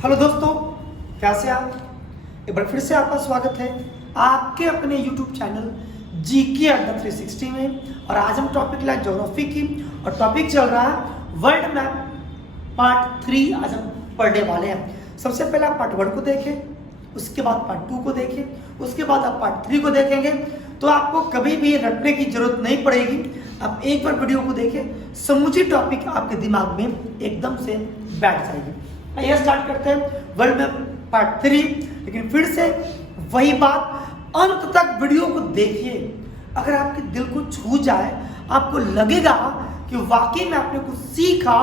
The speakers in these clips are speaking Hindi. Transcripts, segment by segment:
हेलो दोस्तों, कैसे आप? एक बार फिर से आपका स्वागत है आपके अपने YouTube चैनल जीके अड्डा 360 में। और आज हम टॉपिक लाए ज्योग्राफी की और टॉपिक चल रहा है वर्ल्ड मैप पार्ट 3। आज हम पढ़ने वाले हैं। सबसे पहले आप पार्ट 1 को देखें, उसके बाद पार्ट 2 को देखें, उसके बाद आप पार्ट 3 को देखेंगे तो आपको कभी भी रटने की जरूरत नहीं पड़ेगी। आप एक बार वीडियो को देखें, समूची टॉपिक आपके दिमाग में एकदम से बैठ जाएगी। आइए स्टार्ट करते हैं वर्ल्ड मैप पार्ट 3। लेकिन फिर से वही बात, अंत तक वीडियो को देखिए। अगर आपके दिल को छू जाए, आपको लगेगा कि वाकई में आपने कुछ सीखा,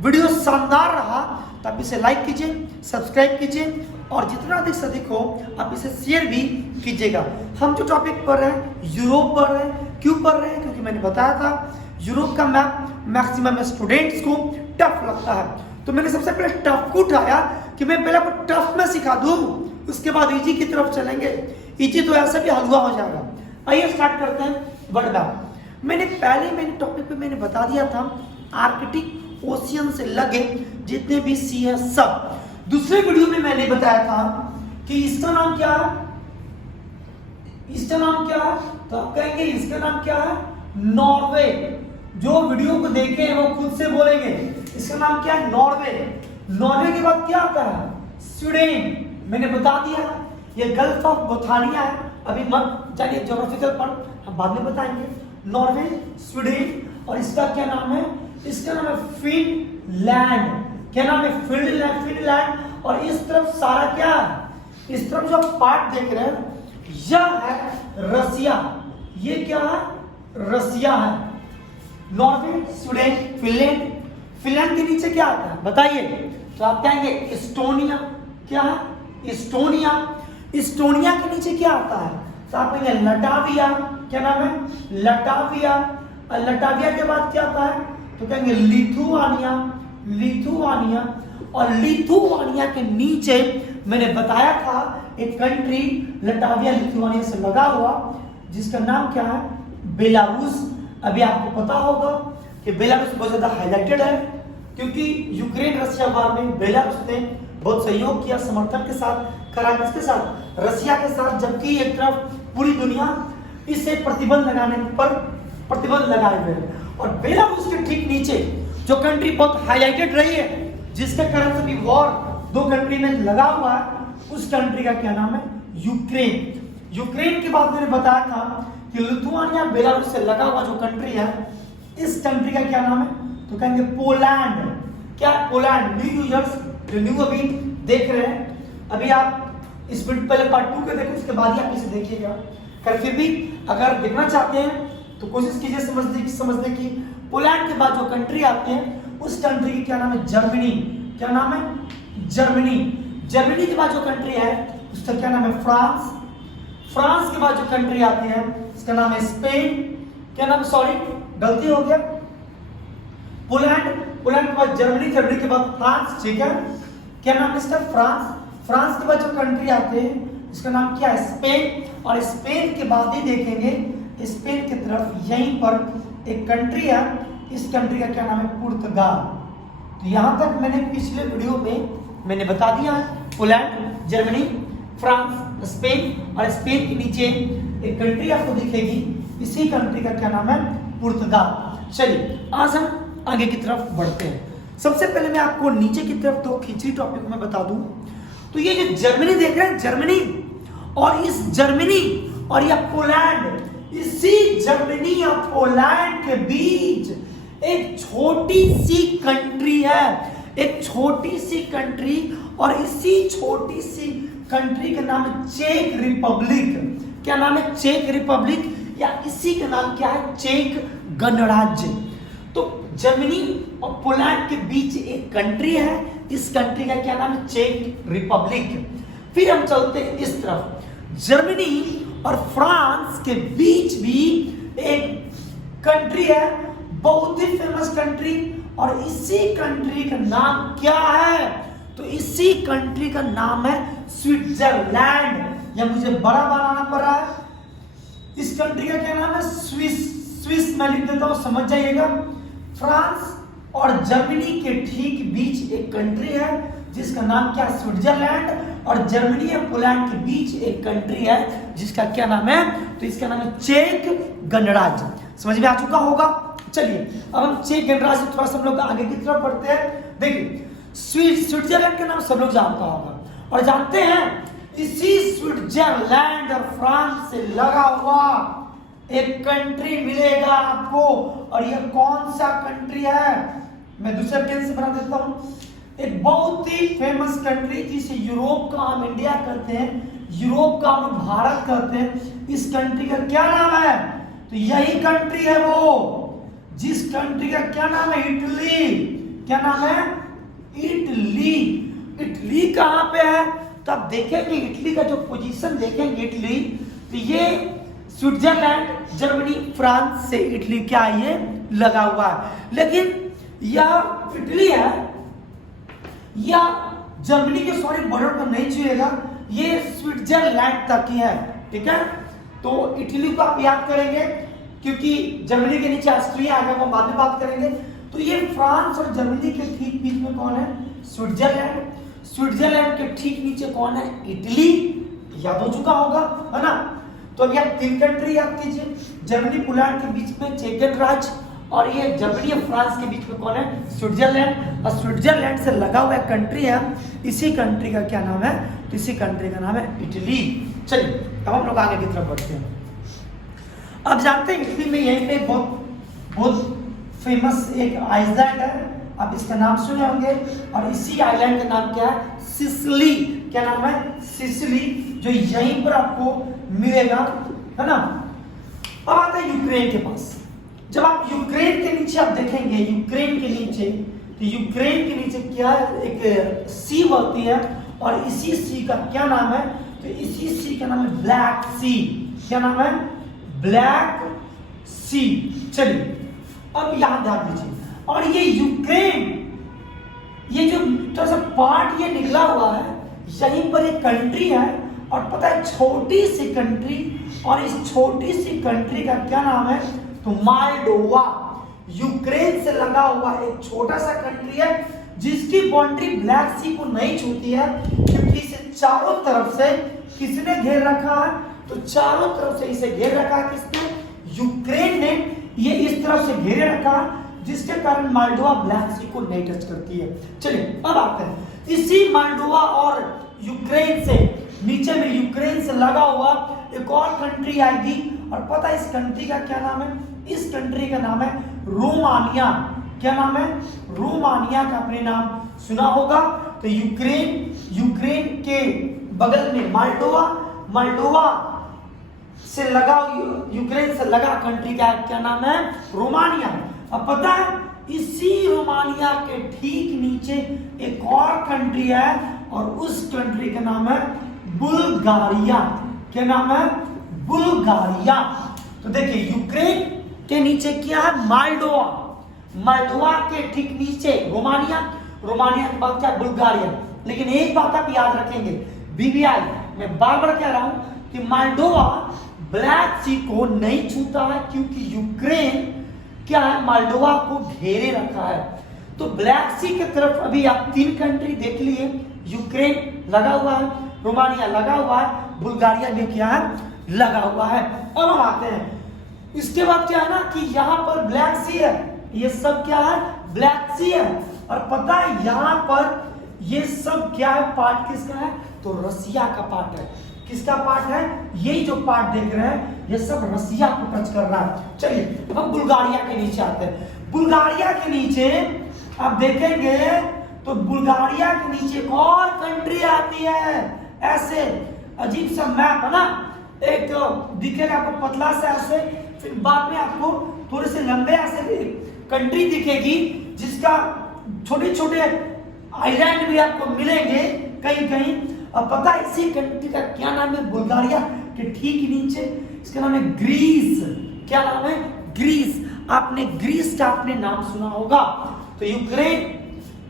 वीडियो शानदार रहा, तो आप इसे लाइक कीजिए, सब्सक्राइब कीजिए और जितना अधिक से अधिक हो आप इसे शेयर भी कीजिएगा। हम जो टॉपिक पढ़ रहे हैं यूरोप पढ़ रहे हैं। क्यों पढ़ रहे हैं? क्योंकि मैंने बताया था यूरोप का मैप मैक्सिमम स्टूडेंट्स को टफ लगता है। तो मैंने सबसे पहले टफ को उठाया कि मैं पहले आपको टफ में सिखा दूं, उसके बाद इजी की तरफ चलेंगे। इजी तो ऐसे भी हलवा हो जाएगा। आइए स्टार्ट करते हैं वर्ल्ड मैप। मैंने टॉपिक पे मैंने बता दिया था आर्कटिक ओशियन से लगे जितने भी सी है सब। दूसरे वीडियो में मैंने बताया था कि इसका नाम क्या है, इसका नाम क्या है, तो आप कहेंगे इसका नाम क्या है, नॉर्वे। जो वीडियो को देखे हैं वो खुद से बोलेंगे इसका नाम क्या है, नॉर्वे। नॉर्वे के बाद क्या आता है, स्वीडन। मैंने बता दिया ये गल्फ ऑफ बोथानिया है। अभी मत जानिए, ज्योग्राफिकल पर हम बाद में बताएंगे। नॉर्वे, स्वीडन और इसका क्या नाम है, इसका नाम है फिनलैंड। क्या नाम है, फिनलैंड। और इस तरफ सारा क्या है, इस तरफ जो आप पार्ट देख रहे हैं यह है रसिया। ये क्या है, रसिया है। Norway, Sweden, Finland. फिनलैंड के नीचे क्या आता है बताइए? तो आप कहेंगे इस्टोनिया। क्या है, इस्टोनिया। इस्टोनिया के नीचे क्या आता है, तो आप कहेंगे लटाविया। क्या नाम है, लटाविया। और लटाविया के बाद क्या आता है, तो कहेंगे लिथुआनिया। लिथुआनिया। और लिथुआनिया के नीचे मैंने बताया था एक कंट्री लटाविया लिथुआनिया से लगा हुआ जिसका नाम क्या है, बेलारूस। अभी आपको पता होगा कि बेलारूस बहुत ज्यादा हाईलाइटेड है क्योंकि यूक्रेन रशिया वार में बेलारूस ने बहुत सहयोग किया, समर्थन के साथ करा, किसके साथ, रशिया के साथ। जबकि एक तरफ पूरी दुनिया इसे प्रतिबंध लगाने पर प्रतिबंध लगाए हुए है। और बेलारूस के ठीक नीचे जो कंट्री बहुत हाईलाइटेड रही है जिसके कारण से भी वॉर दो कंट्री में लगा हुआ है, उस कंट्री का क्या नाम है, यूक्रेन। यूक्रेन के बाद मैंने बताया था कि लिथुआनिया बेलारूस से लगा हुआ जो कंट्री है, इस कंट्री का क्या नाम है, तो कहेंगे पोलैंड। क्या, पोलैंड। न्यू यूजर्स जो न्यू अभी देख रहे हैं, अभी आप इस वीडियो पहले पार्ट 2 के देखें, उसके बाद ही आप इसे देखिएगा। कर फिर भी अगर देखना चाहते हैं तो कोशिश कीजिए समझने की। पोलैंड के बाद जो कंट्री आते हैं उस कंट्री की क्या नाम है, जर्मनी। क्या नाम है, जर्मनी। जर्मनी के बाद जो कंट्री है उसका क्या नाम है, फ्रांस। फ्रांस के बाद जो कंट्री आती है इसका नाम है स्पेन। क्या नाम, सॉरी गलती हो गया, पोलैंड। पोलैंड के बाद जर्मनी, जर्मनी के बाद फ्रांस। ठीक है, क्या नाम है इसका, फ्रांस। फ्रांस के बाद जो कंट्री आते हैं इसका नाम क्या है, स्पेन। और स्पेन के बाद ही देखेंगे स्पेन की तरफ यहीं पर एक कंट्री है, इस कंट्री का क्या नाम है, पुर्तगाल। तो यहां तक मैंने पिछले वीडियो में मैंने बता दिया है पोलैंड, जर्मनी, फ्रांस, स्पेन। और स्पेन के नीचे एक कंट्री आपको दिखेगी, इसी कंट्री का क्या नाम है, पुर्तगाल। चलिए आज हम आगे की तरफ बढ़ते हैं। सबसे पहले मैं आपको नीचे की तरफ दो खिचड़ी टॉपिक में बता दूं। तो ये जो जर्मनी देख रहे हैं, जर्मनी और इस जर्मनी और यह पोलैंड, इसी जर्मनी या पोलैंड के बीच एक छोटी सी कंट्री है, एक छोटी सी कंट्री। और इसी छोटी सी कंट्री का नाम है चेक रिपब्लिक। क्या नाम है, चेक रिपब्लिक, या इसी का नाम क्या है, चेक गणराज्य। तो जर्मनी और पोलैंड के बीच एक कंट्री है, इस कंट्री का क्या नाम है, चेक रिपब्लिक। फिर हम चलते हैं इस तरफ, जर्मनी और फ्रांस के बीच भी एक कंट्री है, बहुत ही फेमस कंट्री। और इसी कंट्री का नाम क्या है, तो इसी कंट्री का नाम है स्विट्जरलैंड। या मुझे बड़ा बनाना पड़ रहा है, इस कंट्री का क्या नाम है, स्विस मैं लिख देता हूं, समझ जाइएगा। फ्रांस और जर्मनी के ठीक बीच एक कंट्री है जिसका नाम क्या है, स्विट्जरलैंड। और जर्मनी और पोलैंड के बीच एक कंट्री है जिसका क्या नाम है, तो इसका नाम है चेक गणराज्य। समझ में आ चुका होगा। चलिए अब हम चेक गणराज्य थोड़ा सा हम लोग आगे की तरफ बढ़ते हैं। देखिए स्विट्जरलैंड का नाम सब लोग जानता होगा, और जानते हैं इसी स्विट्जरलैंड और फ्रांस से लगा हुआ एक कंट्री मिलेगा आपको, और यह कौन सा कंट्री है, मैं दूसरे पेन से बना देता हूं। एक बहुत ही फेमस कंट्री जिसे यूरोप का हम इंडिया कहते हैं, यूरोप का हम भारत कहते हैं। इस कंट्री का क्या नाम है, तो यही कंट्री है वो, जिस कंट्री का क्या नाम है, इटली। क्या नाम है, इटली। इटली कहां पे है, तो आप देखेंगे इटली का जो पोजीशन देखेंगे इटली, तो ये स्विट्जरलैंड, जर्मनी, फ्रांस से इटली क्या है, ये लगा हुआ है। लेकिन यह इटली है या जर्मनी के सॉरी बॉर्डर पर नहीं छुएगा, ये स्विट्जरलैंड तक ही है, ठीक है। तो इटली को आप याद करेंगे क्योंकि जर्मनी के नीचे ऑस्ट्रिया आ गया, वो बाद में बात करेंगे। तो ये फ्रांस और जर्मनी के ठीक बीच में कौन है, स्विट्जरलैंड। स्विट्जरलैंड के ठीक नीचे कौन है, इटली। याद हो चुका होगा, है ना। तो अभी आप 3 कंट्री याद कीजिए, जर्मनी पोलैंड के बीच में चेक गणराज्य, और ये जर्मनी और फ्रांस के बीच में कौन है, स्विट्जरलैंड। और स्विट्जरलैंड से लगा हुआ एक कंट्री है, इसी कंट्री का क्या नाम है, तो इसी कंट्री का नाम है इटली। चलिए अब हम लोग आगे की तरफ बढ़ते हैं। अब जानते हैं इटली में यहीं पे बहुत फेमस एक आइलैंड है, आप इसका नाम सुने होंगे, और इसी आइलैंड का नाम क्या है, सिसिली। क्या नाम है, सिसिली, जो यहीं पर आपको मिलेगा, है ना। अब आता है यूक्रेन के पास। जब आप यूक्रेन के नीचे आप देखेंगे, यूक्रेन के नीचे, तो यूक्रेन के नीचे क्या एक सी होती है, और इसी सी का क्या नाम है, तो इसी सी का नाम है ब्लैक सी। क्या नाम है, ब्लैक सी। चलिए अब यहां ध्यान दीजिए, और ये यूक्रेन, ये जो थोड़ा सा पार्ट ये निकला हुआ है, यहीं पर एक कंट्री है, और पता है छोटी सी कंट्री, और इस छोटी सी कंट्री का क्या नाम है, तो मोल्डोवा। यूक्रेन से लगा हुआ एक छोटा सा कंट्री है जिसकी बाउंड्री ब्लैक सी को नहीं छूती है, क्योंकि इसे चारों तरफ से किसने घेर रखा है, तो चारों तरफ से इसे घेर रखा है किसने, यूक्रेन ने। ये इस तरफ से घेरे रखा, जिसके कारण मोल्डोवा ब्लैक सी को नहीं टच करती है। चलिए अब आते हैं, इसी मोल्डोवा और यूक्रेन से नीचे में यूक्रेन से लगा हुआ एक और कंट्री आएगी, और पता है इस कंट्री का क्या नाम है, इस कंट्री का नाम है रोमानिया। क्या नाम है, रोमानिया का आपने नाम सुना होगा। तो यूक्रेन के बगल में मोल्डोवा से लगा, यूक्रेन से लगा कंट्री का क्या नाम है, रोमानिया। अब पता है इसी रोमानिया के ठीक नीचे एक और कंट्री है, और उस कंट्री का नाम है बुल्गारिया। क्या नाम है, बुल्गारिया। तो देखिए यूक्रेन के नीचे क्या है, मोल्डोवा के ठीक नीचे रोमानिया के बाद क्या, बुल्गारिया। लेकिन एक बात आप याद रखेंगे, बीबीआई मैं बार बार कह रहा हूं कि मोल्डोवा ब्लैक सी को नहीं छूता है, क्योंकि यूक्रेन क्या है, मोल्डोवा को घेरे रखा है। तो ब्लैक सी की तरफ अभी आप 3 कंट्री देख लिए, यूक्रेन लगा हुआ है, रोमानिया लगा हुआ है, बुल्गारिया में क्या है, लगा हुआ है। अब हम आते हैं, इसके बाद क्या है ना कि यहाँ पर ब्लैक सी है, ये सब क्या है, ब्लैक सी है। और पता है यहाँ पर ये सब क्या है, पार्ट किसका है, तो रसिया का पार्ट है। किसका पार्ट है, यही जो पार्ट देख रहे हैं ये सब रसिया को टच कर रहा है। चलिए अब हम बुल्गारिया के नीचे आते हैं। बुल्गारिया के नीचे आप देखेंगे तो बुल्गारिया के नीचे एक और कंट्री आती है, ऐसे अजीब सा मैप है ना, एक दिखेगा आपको पतला सा ऐसे, फिर बाद में आपको थोड़े से लंबे ऐसे कंट्री दिखेगी, जिसका छोटे छोटे आइलैंड भी आपको मिलेंगे कहीं कहीं। अब पता है इसी कंट्री का क्या नाम है, बुल्गारिया के ठीक नीचे इसका नाम है ग्रीस। क्या नाम है, ग्रीस। आपने ग्रीस का आपने नाम सुना होगा। तो यूक्रेन,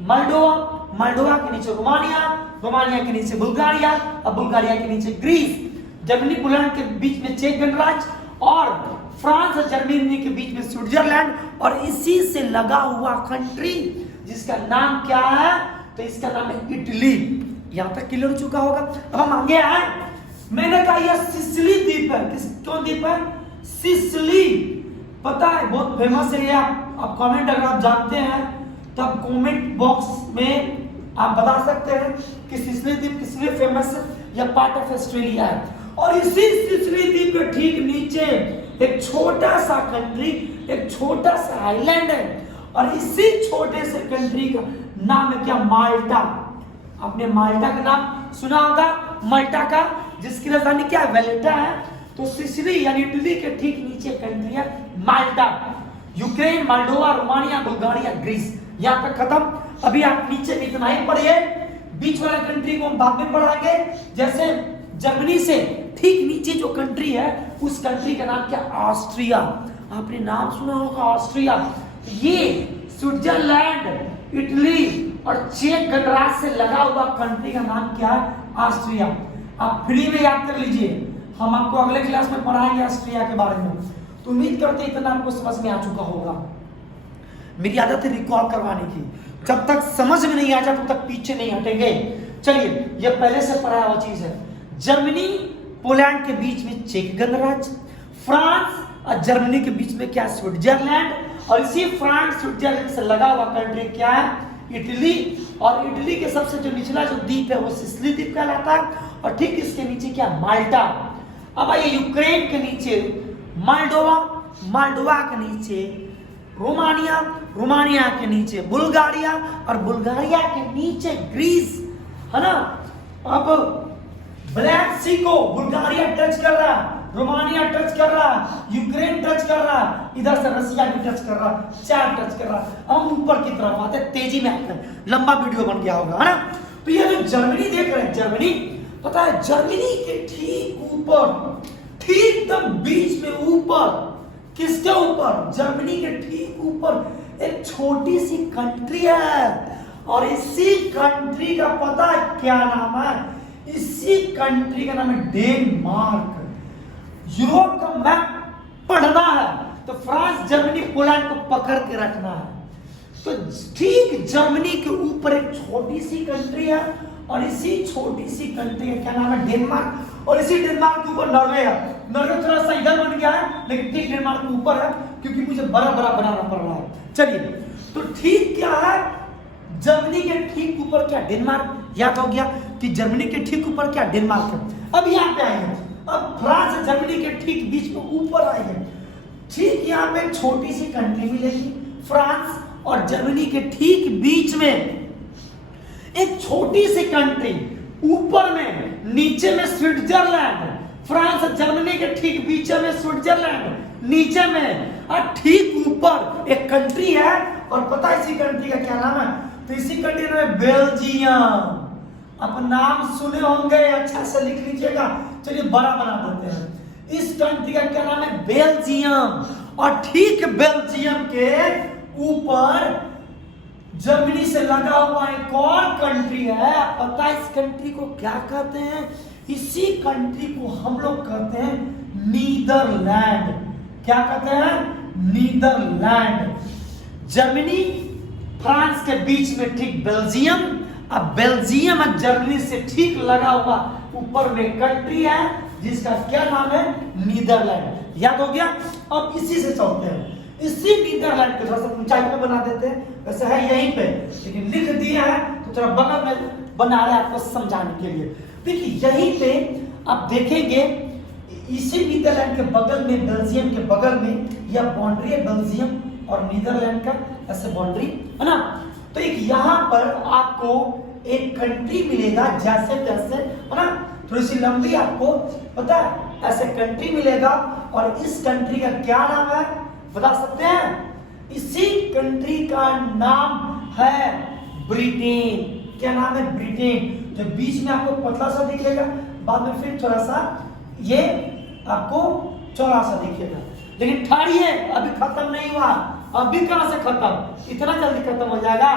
मोल्डोवा के नीचे रोमानिया के नीचे बुल्गारिया, और बुल्गारिया के नीचे ग्रीस। जर्मनी पोलैंड के बीच में चेक गणराज्य, और फ्रांस और जर्मनी के बीच में स्विट्जरलैंड, और इसी से लगा हुआ कंट्री जिसका नाम क्या है, तो इसका नाम है इटली। यहां तक क्लियर हो चुका होगा। अब हम आगे आए, मैंने कहा यह सिसिली द्वीप है। कौन द्वीप है? सिसिली। पता है, बहुत फेमस है ये। आप कमेंट अगर आप जानते हैं तब कमेंट बॉक्स में आप बता सकते हैं कि सिसिली द्वीप किस लिए फेमस है। यह पार्ट ऑफ ऑस्ट्रेलिया है। और इसी सिसिली द्वीप के ठीक नीचे एक छोटा सा कंट्री, एक छोटा सा आइलैंड है। और इसी छोटे से कंट्री का नाम है क्या? माल्टा। आपने माल्टा का नाम सुना होगा, माल्टा का, जिसकी राजधानी क्या है? वेलेटा है। तो सिसिली यानी इटली के ठीक नीचे कंट्री है Malta. Ukraine, Moldova, Romania, Bulgaria, Greece. यहाँ तक खत्म। अभी आप नीचे इतना ही पढ़िए, बीच वाला कंट्री को हम बाद में पढ़ाएंगे। जैसे जर्मनी से ठीक नीचे जो कंट्री है उस कंट्री का नाम क्या? ऑस्ट्रिया। आपने नाम सुना होगा ऑस्ट्रिया। ये स्विट्जरलैंड, इटली और चेक गणराज्य से लगा हुआ कंट्री का नाम क्या है? ऑस्ट्रिया। आप फ्री में याद कर लीजिए, हम आपको अगले क्लास में पढ़ाएंगे ऑस्ट्रिया के बारे में। तो उम्मीद करते इतना आपको समझ में आ चुका होगा। मेरी आदत है रिकॉल करवाने की, जब तक समझ में नहीं आ जाए तब तक पीछे नहीं हटेंगे। चलिए, ये पहले से पढ़ा हुआ चीज है। जर्मनी पोलैंड के बीच में चेक गणराज्य, फ्रांस और जर्मनी के बीच में क्या? स्विट्जरलैंड। और इसी फ्रांस स्विट्जरलैंड से लगा हुआ कंट्री क्या है? इटली। और इटली के सबसे जो निचला जो द्वीप है वो सिसिली द्वीप कहलाता है। और ठीक इसके नीचे क्या? माल्टा। अब आइए यूक्रेन के नीचे मोल्डोवा, मोल्डोवा के नीचे रोमानिया, रोमानिया के नीचे बुल्गारिया और बुल्गारिया के नीचे ग्रीस, है ना। अब ब्लैक सी को बुल्गारिया टच कर रहा, रोमानिया टच कर रहा, यूक्रेन टच कर रहा, इधर से रसिया भी टच कर रहा, चार टच कर रहा। हम ऊपर की तरफ आते हैं, तेजी में आते हैं, लंबा वीडियो बन गया होगा, है ना। तो ये जो जर्मनी देख रहे हैं, जर्मनी, पता है जर्मनी के ठीक ऊपर, ठीक एकदम बीच में ऊपर, किसके ऊपर? जर्मनी के ठीक ऊपर एक छोटी सी कंट्री है। और इसी कंट्री का पता है क्या नाम है? इसी कंट्री का नाम है डेनमार्क। यूरोप का मैप पढ़ना है तो फ्रांस, जर्मनी, पोलैंड को पकड़ के रखना है। तो ठीक जर्मनी के ऊपर एक छोटी सी कंट्री है और इसी छोटी सी कंट्री का क्या नाम है? डेनमार्क। और इसी डेनमार्क के ऊपर नॉर्वे है। नॉर्वे थोड़ा सा इधर बन गया है लेकिन ठीक डेनमार्क के ऊपर है क्योंकि मुझे बड़ा बड़ा बनाना पड़ रहा है। चलिए, तो ठीक क्या है? जर्मनी के ठीक ऊपर क्या? डेनमार्क। याद हो गया कि जर्मनी के ठीक ऊपर क्या? डेनमार्क है। अब यहाँ पे आएंगे, अब फ्रांस जर्मनी के ठीक बीच में ऊपर आएंगे। ठीक यहाँ पे एक छोटी सी कंट्री मिलेगी, फ्रांस और जर्मनी के ठीक बीच में एक छोटी सी कंट्री, ऊपर में, नीचे में स्विट्जरलैंड। फ्रांस और जर्मनी के ठीक बीच में स्विट्जरलैंड, नीचे में, और ठीक ऊपर एक कंट्री है। और पता है इसी कंट्री का क्या नाम है? तो इसी कंट्री का नाम है बेल्जियम। आप नाम सुने होंगे, अच्छा से लिख लीजिएगा। चलिए बड़ा बना देते हैं। इस कंट्री का क्या नाम है? बेल्जियम। और ठीक बेल्जियम के ऊपर जर्मनी से लगा हुआ एक और कंट्री है। पता है इस कंट्री को क्या कहते हैं? इसी कंट्री को हम लोग कहते हैं नीदरलैंड। क्या कहते हैं? नीदरलैंड। जर्मनी फ्रांस के बीच में ठीक बेल्जियम। अब बेल्जियम और जर्मनी से ठीक लगा हुआ ऊपर में कंट्री है जिसका क्या नाम है? नीदरलैंड। याद हो गया। अब इसी से चलते हैं, इसी नीदरलैंड को थोड़ा सा ऊंचाई पे बना देते हैं। वैसे है यहीं पे लेकिन लिख दिया है तो थोड़ा बगल में बना रहे हैं आपको समझाने के लिए। देखिए यहीं पे आप देखेंगे, इसी नीदरलैंड के बगल में, बेल्जियम के बगल में यह बाउंड्री है बेल्जियम और नीदरलैंड का, ऐसे बाउंड्री है ना। तो एक यहाँ पर आपको एक कंट्री मिलेगा, जैसे तैसे, है ना, थोड़ी सी लंबी, आपको पता है ऐसे कंट्री मिलेगा। और इस कंट्री का क्या नाम है बता सकते हैं? इसी कंट्री का नाम है ब्रिटेन। क्या नाम है? ब्रिटेन। जो बीच में आपको पतला सा दिखेगा, बाद में फिर थोड़ा सा ये आपको चौड़ा सा दिखेगा। लेकिन ठहरिए, अभी खत्म नहीं हुआ। अभी कहां से खत्म? इतना जल्दी खत्म हो जाएगा?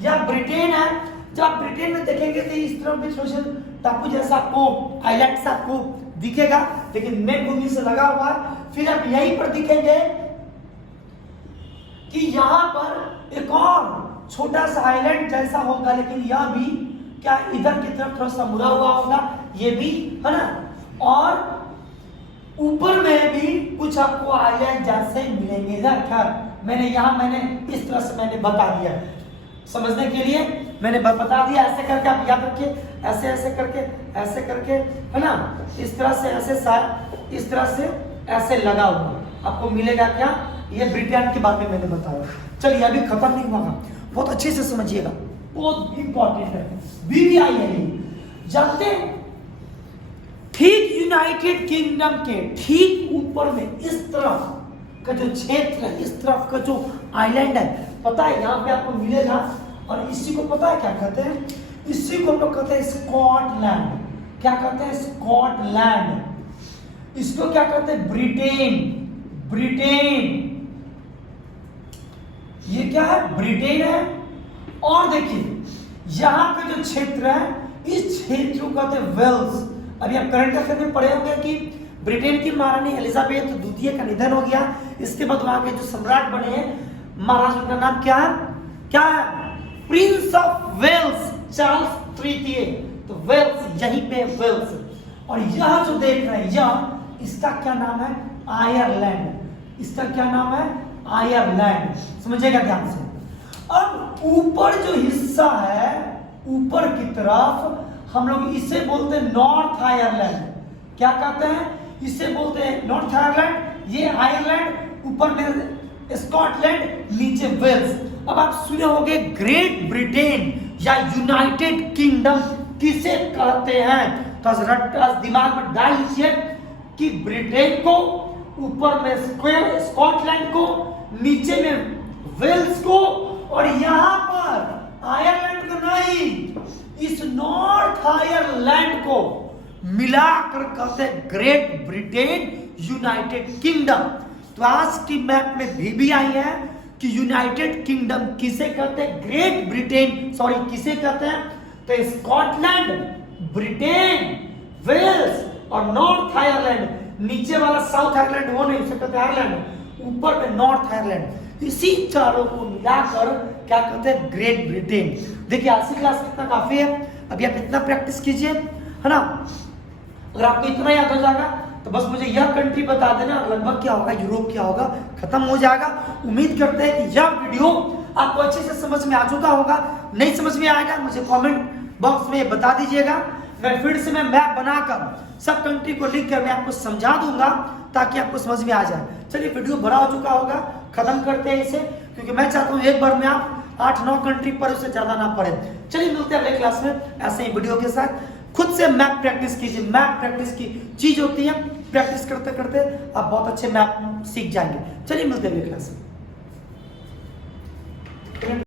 यह ब्रिटेन है। जब आप ब्रिटेन में देखेंगे तो इस तरफ भी थोड़ा सा टापू जैसा आपको, आइलैंड सा आपको दिखेगा, लेकिन मेन भूमि से लगा हुआ है। फिर आप यहीं पर दिखेंगे कि यहां पर एक और छोटा सा आइलैंड जैसा होगा, लेकिन यह भी क्या इधर की तरफ थोड़ा सा मुड़ा हुआ होगा, ये भी है ना, और ऊपर में भी कुछ आपको आइलैंड जैसे मिलेंगे। इधर खैर मैंने इस तरह से मैंने बता दिया समझने के लिए, मैंने बता दिया। ऐसे करके आप याद रखिए, ऐसे ऐसे करके है ना, इस तरह से इस तरह से ऐसे लगा हुआ आपको मिलेगा क्या, ये ब्रिटेन के बारे में मैंने बताया। चलिए अभी खत्म नहीं हुआ, बहुत अच्छे से समझिएगा, बहुत इंपॉर्टेंट है। BBI है ये, जानते हैं ठीक यूनाइटेड किंगडम के ठीक ऊपर में इस तरफ का जो क्षेत्र है, इस तरफ का जो आइलैंड है, पता है यहाँ पे आपको मिलेगा। और इसी को पता है क्या कहते हैं, इसी को हम लोग कहते हैं स्कॉटलैंड। क्या कहते हैं? स्कॉटलैंड। इसको क्या कहते हैं? ब्रिटेन। ये क्या है? ब्रिटेन है। और देखिए यहाँ पे जो क्षेत्र है, इस क्षेत्र को कहते हैं वेल्स। अभी आप करंट अफेयर में पढ़े होंगे कि ब्रिटेन की महारानी एलिजाबेथ द्वितीय का निधन हो गया। इसके बाद वहां के जो सम्राट बने हैं महाराज, उनका नाम क्या है? प्रिंस ऑफ वेल्स, चार्ल्स तृतीय। तो वेल्स, यहीं पे वेल्स। और यह जो देख रहे हैं, इसका क्या नाम है? आयरलैंड। इसका क्या नाम है? आयरलैंड। समझिएगा ध्यान से। अब ऊपर जो हिस्सा है, ऊपर की तरफ, हम लोग इसे बोलते हैं नॉर्थ आयरलैंड। क्या कहते हैं? इसे बोलते हैं नॉर्थ आयरलैंड। ये आयरलैंड, ऊपर में स्कॉटलैंड, नीचे वेल्स। अब आप सुने होंगे ग्रेट ब्रिटेन या यूनाइटेड किंगडम किसे कहते हैं, तो दिमाग में डाल लीजिए कि ब्रिटेन को, ऊपर में स्कॉटलैंड को, नीचे में वेल्स को, और यहां पर आयरलैंड को नहीं, इस नॉर्थ आयरलैंड को मिलाकर कहते हैं ग्रेट ब्रिटेन यूनाइटेड किंगडम। तो आज की मैप में BBI है कि यूनाइटेड किंगडम किसे कहते हैं? ग्रेट ब्रिटेन, सॉरी किसे कहते हैं? तो स्कॉटलैंड, ब्रिटेन, वेल्स और नॉर्थ आयरलैंड। नीचे वाला साउथ आयरलैंड वो नहीं, उसे कहते हैं आयरलैंड। ऊपर में नॉर्थ आयरलैंड। इसी चारों को मिलाकर क्या कहते हैं? Great Britain. देखिए आज की क्लास कितना काफी है, अभी आप इतना प्रैक्टिस कीजिए, है ना। अगर आपको इतना याद हो जाएगा तो बस मुझे यह कंट्री बता देना, लगभग क्या होगा, यूरोप क्या होगा, खत्म हो जाएगा। उम्मीद करते हैं कि यह वीडियो आपको अच्छे से समझ में आ चुका होगा। नहीं समझ में आएगा मुझे कमेंट बॉक्स में बता दीजिएगा, मैं फिर से मैप बनाकर सब कंट्री को लिख कर मैं आपको समझा दूंगा ताकि आपको समझ में आ जाए। चलिए वीडियो बड़ा हो चुका होगा, खत्म करते हैं इसे, क्योंकि मैं चाहता हूँ एक बार में आप 8-9 कंट्री पर, उससे ज्यादा ना पड़े। चलिए मिलते हैं अगले क्लास में ऐसे ही वीडियो के साथ। खुद से मैप प्रैक्टिस कीजिए, मैप प्रैक्टिस की चीज होती है, प्रैक्टिस करते करते आप बहुत अच्छे मैप सीख जाएंगे। चलिए मिलते हैं अगले क्लास में।